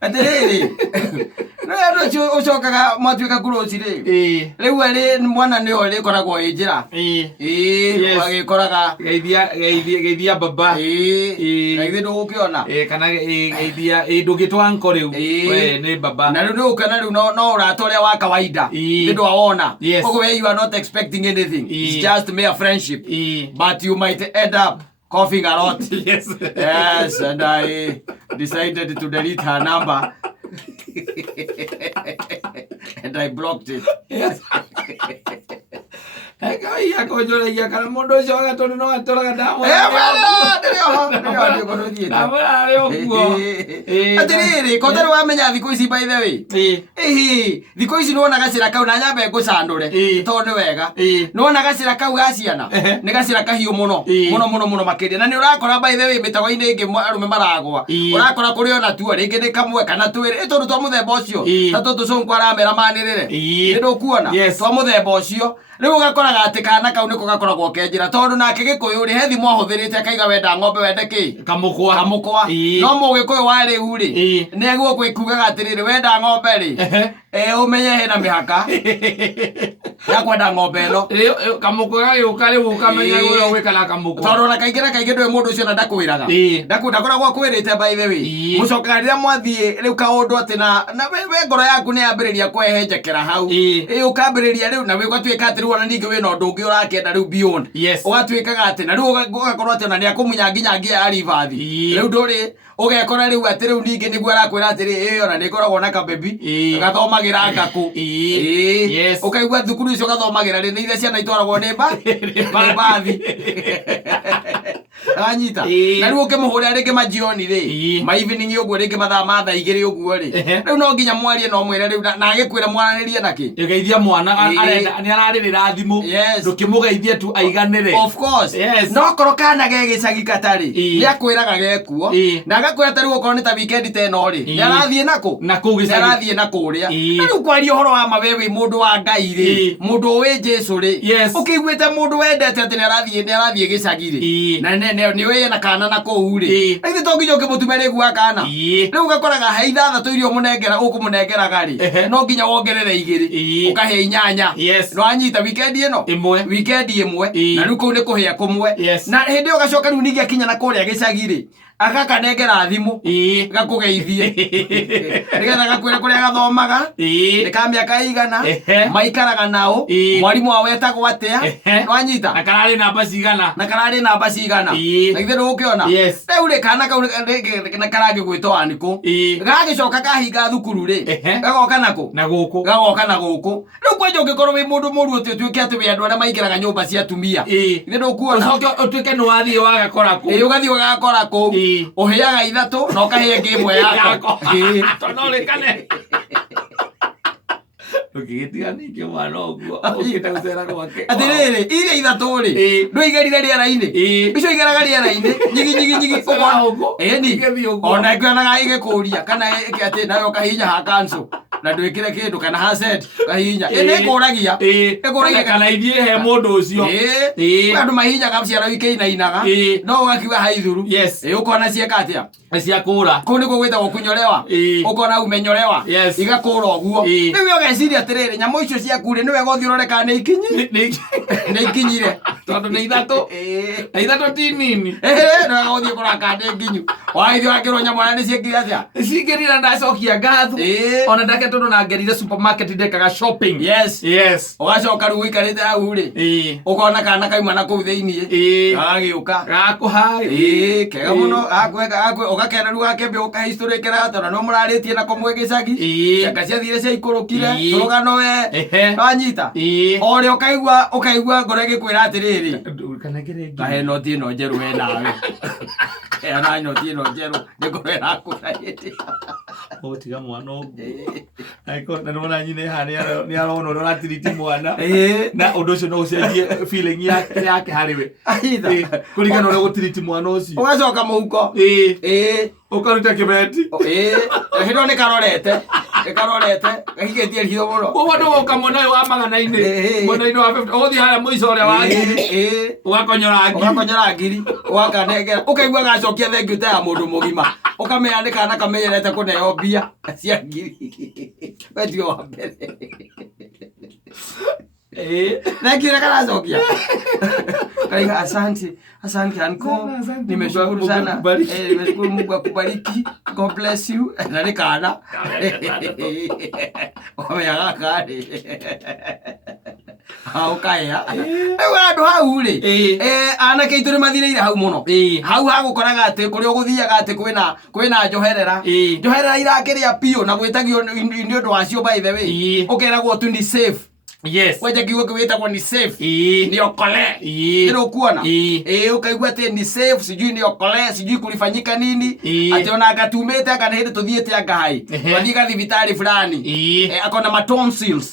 Atiriri. No ucokaga matuika kuroci ri. Riu ari mwana ni ori koragwo injira. Agikoraga geithia baba. Gaithi ndugukiona. Kana geithia ndugitwa nko riu. We ni baba. Na riu nukana riu no uratoria wa kawaida. Ndu awona. Koguo you are not expecting anything. It's just mere friendship. But you might end up coughing a lot. Yes. Yes, and I decided to delete her number. And I blocked it. Yes. Kai yako jora yakana mondo shoga to no atoraga dawa. Dawa yo kuo. Atiriri kotero wamenya thiko ici by the way. Thiko ici nuona gacira kau na nyambe ngusandure. To ni wega. Nuona gacira kau gaciana. Ni gacira kahiu muno. Muno makiria. Na ni urakora by the way mitago ine ingi arume maragwa. Urakora kuri ona tu ringi ni kamwe kana twiri. Ito twa muthemba ucio. Tato tucungu aramera manirire. Ni ndukuona. Twa muthemba ucio. Riu gakoraga ati kana kau niko gakoragwo kenjira tondu nake gikuyu ri hethi mwahuthirite akaiga wenda ng'ombe wende ki kamukwa no mugikuyu wa riu ri neguo gwikugaga atiriri wenda ng'ombe ri umenye hena mihaka ya kwenda ng'ombe no kamukwa yuka riu ukamenya uria gwikana kamukwa tondu na kaingi ndwe mundu ucio na ndakwiraga ndakoragwo kwirite by the way mucoka rira mwathie riu kaundu ati na we ngoro yaku ni yambiriria kwehenjekera hau ukambiriria riu na we ugatuika ati riu na ningi we no ndungi urakenda riu beyond ugatuikaga ati na riu ugakorwo ati na ni akumunya nginya arivathi riu nduri ugekora riu ati riu ningi niguo arakwira ati ri ona ni koragwo na kabebi gathomagira ngaku ukaigua thukuru icio gathomagira ri ni ithe ciana itwaragwo ni bathi anyita na riu ukimuhuria ringi majioni ri ma evening uguo ringi mathaa ma thaa igiri uguo ri riu no nginya mwarie no mwire riu na agikwira mwananirie naki geithia mwana arenda ni araririra thimu ndukimugeithie tu aiganire of course no korokana gegicagi katari ni akwiraga gekuo na agakwira tari uko ni ta weekend teno ri ni arathie nako na kugicagi arathie nako ria riu kwaria horo wa mawewe mundu wa ngai ri mundu we Jesu ri ukiguite mundu wendete ati ni arathie gicagi ri na ni we na kana na kou ri ithi to nginya ukimutumere gwa kana riu gakoraga he ithathatũ irio munengera ukumunengeraga ri no nginya wongerere igiri ukahe inyanya no anyita weekend ino imwe na riu kou ni kuhia kumwe na hindi yo gacoka riu ningi akinya na kuria gicagi ri akakanengera thimu gakugeithie nigetha gakwira kuria gathomaga nikamĩaka igana maikaraga nao mwarimu wa wetagwo atia wanyita na karari namba cigana na ithe ndugukiona riu ri kana kau na karangi gwitwo aniku gagicoka kahinga thukuru ri gagoka nako na guku riu kwenja ungikorwo wi mundu muru utuike ati wi andu aria maingiraga nyumba cia atumia ithe ndukuona utuike ni wathie wagakora ku ugathie wagakora ku uheaga ithatu no kahe ngimwe yako tonorekane ukigitiga ningi mwana oguo ukitaucera gwake atiriri ile ithatu ri ndwigerire riera-ini icio igeraga riera-ini nyigi ukona uguo ni ona ngionaga igikuria kana ati nayo kahinya ha cancel na ndwikire kindu kana ha set kahinya ni kuragia kana ithie he mundu ucio andu mahinyaga ciara wikeinainaga no ugakiuga haithuru ukona cieka atia cia kura ku ni kugwitagwo kunyorewa ukona umenyorewa igakura uguo riu ugeciria atiriri nyamu icio ciaku ri niwe gothi uroreka ni ikinyire tondu ni ithatu ti nini no gothi kuraka ni nginyu waithio akirwo nyamu na ni ciekire atia cingirira ndacokia ngatho ona ndake tondu na ngerire supermarket ndekaga shopping ugacoka riu ikarite hau ri ukona kana kaima na kuu thiini gagiuka gakuhai kega muno ugakena riu gakembe ukahistory kera tona no muraritie na komwe gicagi ciaka ciathire cia ikurukire turugano we wanyita ore ukaigua ngoro igikwira atiriri kahe noti ino njeru we nawe ana noti ino njeru ndikorera kuraite otiga mwana ogu aiko na nona nyine hani ni arona uri ratiriti mwana na undu ucio no ucenjie feeling yake hariwe kurigana uri gutiriti mwana ucio ugacoka muhuko ukaruta kibeti hindo ni karorete Ekarorete gahigetie hiyo muno wono wokamona wa magana-ini mwena-ini wa 50 uguthi haria muico uria wa ngiri ugakonyora ngiri wakanengera ukaigua gacokia thengiu ta ya mundu mugima ukameandika na kamenyerete kuneo mbia cia ngiri wetio wa mbere na kile kanazokia kaiga asante anko nimeshukuru sana nimeshukuru Mungu akubariki God bless you na nikana omeaga kare ukaya wandu hau ri anake ituri mathireire hau muno hau hagukoraga ati kuri uguthiaga ati kwina njoherera irakiria pio na gwitagio ni undu wacio by the way ukeragwo tu ni safe. Yes. Wacha kiwe kwetagwo ni safe. Ni okole. Ndio kuona. Ukaigua ati ni safe, sijui ni okole, sijui kulifanyika nini. Ati ona akatumete akanahinde tuthiete agahai. Wathika thibitari fulani. Akona ma tonsils.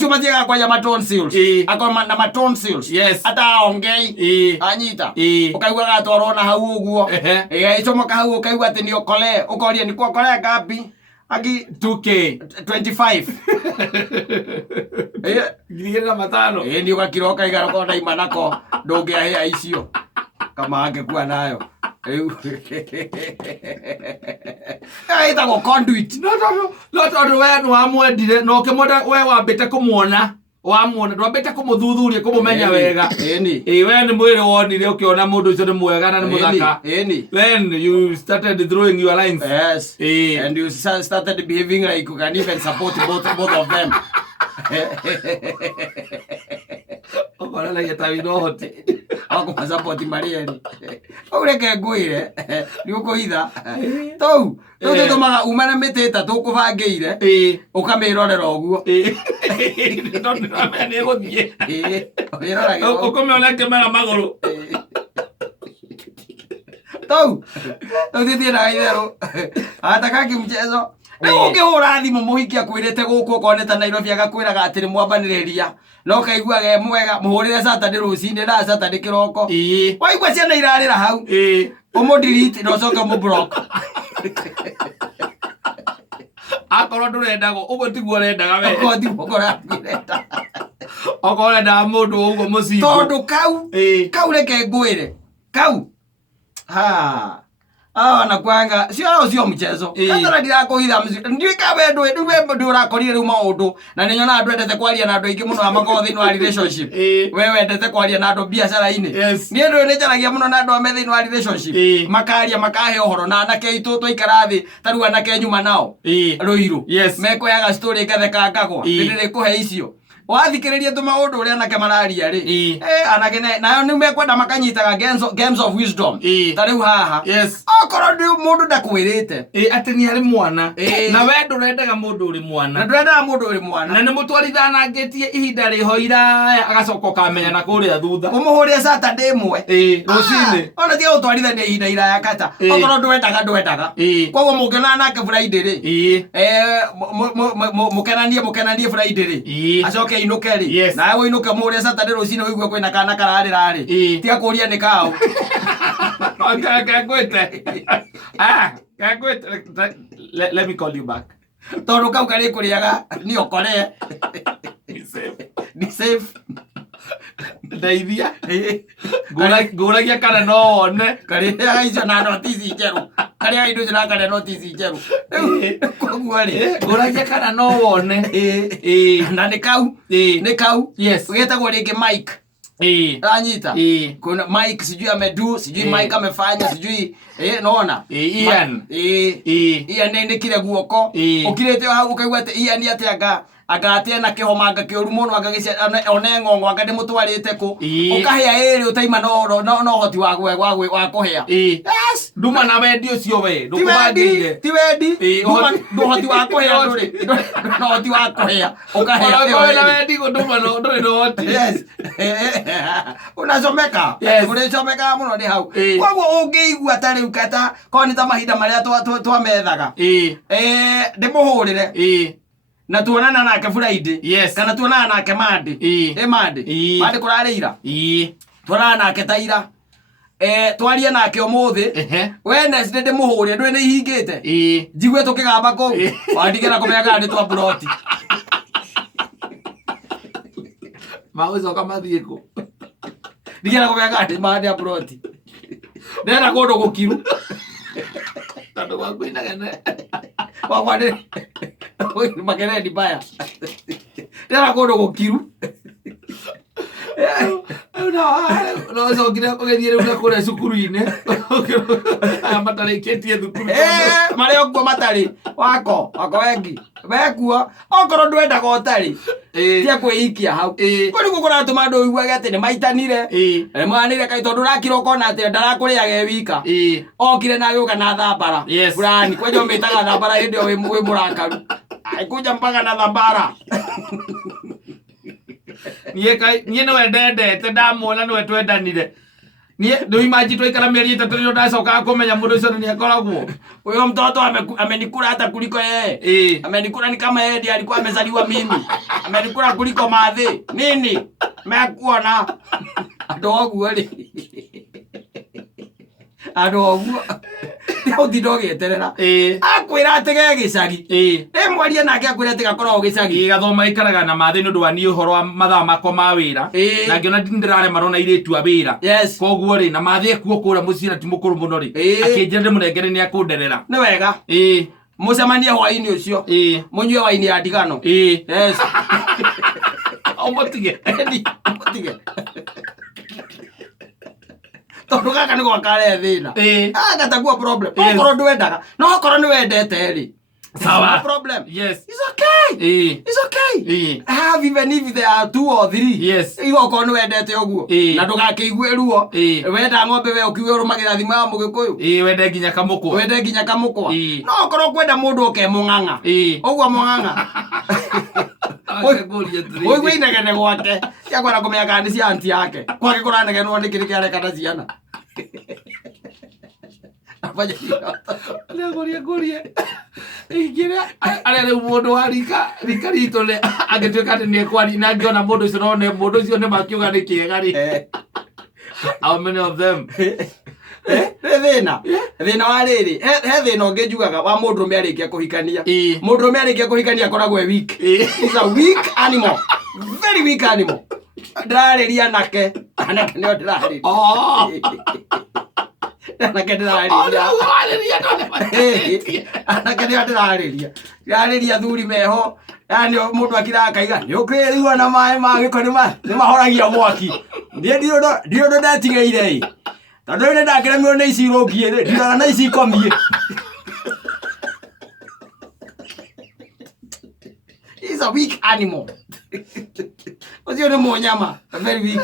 Chuma tiga kwa ya ma tonsils. Akona na ma tonsils. Yes. Ata ongei. Anyita. Ukaigua gatoro na hau uguo. Ichomoka hau ukaigua ati ni okole. Ukoria ni kwa okole gapi? Agi 2K 25 ngirigira matano ndio gakiroka igaroko na imanako ndungiahia icio kama angekuwa nayo aitagwo conduit no tondu we niwamwendire no ukimwenda we wambite kumuona ndwambite kumuthuthuria kumumenya wega we ni mwiri wonire ukiona mundu ucio ni mwega na ni muthaka when you started throwing your lines. Yes. And you started behaving like you can even support both of them. Okora la yetawi no hote ako support marieri ureke nguire ni ukuitha tou tutumaga umana miteta tukubangiire ukamirorera uguo ni guthie ukomeona kemera maguru tou tuthithie na itherũ ataka kimchezo ukihura thimu Muhiki akwirite guku ukoneta Nairobi agakwiraga ati ni mwambaniriria no kaigua ge mwega muhurire Saturday rucini na Saturday kiroko waigua ciana irarira hau umudelete no coka mu block akoro ndurendago ugo tiguo rendaga we ugo tiguo korangirenda okorenda mundu ugo mucingo tondu kau reke ngwire kau na kwanga sio mchezo Katta ndirakuhitha ndika wendo urakorire riu maundu na ninyona andu endete kwaria na andu aingi muno amakorwo thiini wa relationship we wendete kwaria na andu biacara-ini ni ndu njaragia muno na andu ame thiini wa relationship makaria makahe uhoro na anake itu twaikara thi taru anake nyuma nao ruiru mekweaga story ngathekangagwo ndiri kuhe icio wathikiriria tu maundu uria anake mararia ri anake nayo ni mekwenda makanyitaga games of wisdom tariu haha okoro ndi mundu ndakwirite ati ni ari mwana na we ndurendaga mundu uri mwana na ndurendaga mundu uri mwana na ni mutwarithanangitie ihinda riho iraya agacoka ukamenya na kuria thutha umuhuria Saturday mwe rucini ona ti utwarithania ihinda iraya Katta okoro ndwendaga koguo mungena nake Friday ri mukenanie Friday ri acoke inuke ri nawe inuke muhuria Saturday rucini uigwe kwina kana kararira ri ti akuria ni kao let me call you back tondu kau kari kuriaga ni okore ni safe ndeithia nguragia kana no one kari aicio na notice njeru kari aicio na kana notice njeru koguo ri nguragia kana no one na ni kau ugetagwo ringi Mike anyita kuna Mike sijui amedu sijui Mike amefanya sijui naona Ian nende kile guoko ukirete hau ukaigua ati Ian ati agatia na kihomanga kiuru muno agagicia one ngongo agade mutwarite ku ukahia eri utaima no hoti wa kuhia nduma na wendi ucio we ndukubangire ti wendi ndu hoti wa kuhia nduri no hoti wa kuhia ukahia na wendi nduma no nduri no hoti unasomeka unasomeka muno ni hau koguo ungiigua tari Katta koni ta mahinda maria twamethaga ndimuhurire na tuonana nake Friday kana tuonana nake Monday Monday kurarira tuonana nake taira twaria nake umuthi Wednesday ndimuhurie ndwe ni ihingite njigwe tukigamba ko wandigera kumenya ni twa plot mauzo kama thieko ndigera kumenya ni mahandi ya plot ndera kundu gukiru tando wangu inagana wakwade makereni baya ndera kundu gukiru no so kira kugethire una kure cukuru-ine matarĩkĩtie thukuru marĩ okuo matarĩ wako wengi wekuo okorwo ndwendaga ũtarĩ tia kwĩikia hau kũrĩ guo kũratũma andũ ũiguage atĩ nĩ maitanire mwanĩre kaĩ tondũ ũrakira ũkona atĩ ndarakũrĩage wika okire na agĩũka na thambara fulani kwenye ũmĩtaga thambara hĩndĩ ĩyo wĩ mũrakaru alikuja mpaka na thambara niĩ nĩwe ndendete ndamuona nĩwe twendanire niĩ ndũimanji twaikara mĩeri ĩtatũ rĩrĩa ndacokaga kũmenya mũndũ ũcio nĩ akoragwo huyo mtoto amenikula hata kuliko yeye amenikula ni kama yeye ndiye alikuwa amezaliwa mimi amenikula kuliko madhi nini mekuona adogu ali adogu ndio thidogeterera akwira atege gicagi mwaria nake akwira atege akorwo gicagi gathoma ikaraga na mathe nundu wa ni uhoro wa mathaa mako ma wira na ngiona ndirare marona iretu a wira koguo ri na mathe ekuo kura mucira ti mukuru muno ri akinjira ndimunengere ni akunderera ni wega mucemanie hwaini ucio munyue waini ya ndigano yes omotige tondu gaka nĩ gwakare thĩna gatakuwa problem okorwo ndwendaga no okorwo nĩ wendete rĩ sawa problem yes it's okay it's okay have even if there are 2 or 3 yes okorwo nĩ wendete ũguo na ndũgakĩigue ruo wenda ng'ombe we ũkiuge ũrũmagĩra thima ya mũgĩkũyũ wende nginya kamũkwa no okorwo kwenda mũndũ ũkemũng'ang'a ũguo mũng'ang'a ũigua inegene gwake ciakwenda kũmenya kana nĩ cia anti yake gwake kũranegenwo nĩ kĩrĩ kĩareka na ciana Ngoria ingira arĩa rĩu mũndũ wa rika ritũ nĩ agĩtuĩka atĩ nĩ ekwari na ngĩona mũndũ ũcio no mũndũ ũcio nĩ makiuga nĩ kĩega rĩ how many of them thĩna wa rĩrĩ he thĩna ũngĩ njugaga wa mũndũrũme arĩkia kũhikania mũndũrũme arĩkia kũhikania akoragwo e weak is a weak animal very weak animal ndĩrarĩria anake nĩo ndĩrarĩria anake ndĩrarĩria thuri meho yani mũndũ akiraga akaiga nĩ ũkĩrigwo na maĩ ma gĩko nĩ mahoragia mwaki ndirũndũ ndetigĩire tondũ nĩ ndakĩremirwo nĩ ici irũngiĩ rĩ ndiraga na ici ikomie he's a weak animal ucio nĩ mũnyama very weak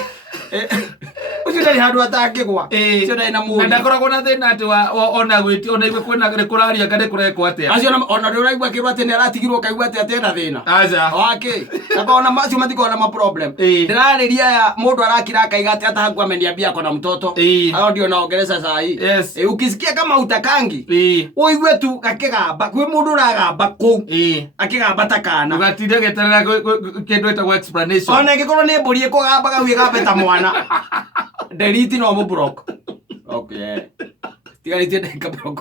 ucio ndarĩ handũ atangĩgwa ucio ndarĩ na mũndũ ndakoragwo na thĩna atĩ ona gwĩtio ona igwe kwĩna kũraria ngane kũrekwo atĩa acio ona ndũraigua kĩrwo atĩ nĩ aratigirwo kaigua atĩ atĩna thĩna aca okay akona macio matikoona ma problem ndĩrarĩria ya mũndũ arakira akaiga atĩ hata hakuwa ameniambia ako na mtoto hao ndio naongeleza saa hii ukisikia kama utakangi uigue tu akigamba kwĩ mũndũ ũragamba kũu akigamba ta kana ugatinde geterera kĩndũ ĩtagwo explanation ona ĩngĩkorwo nĩ mbũri ĩkũgamba gau ĩgambe ta mwana delete no mu block okay tigarĩtie ndeka block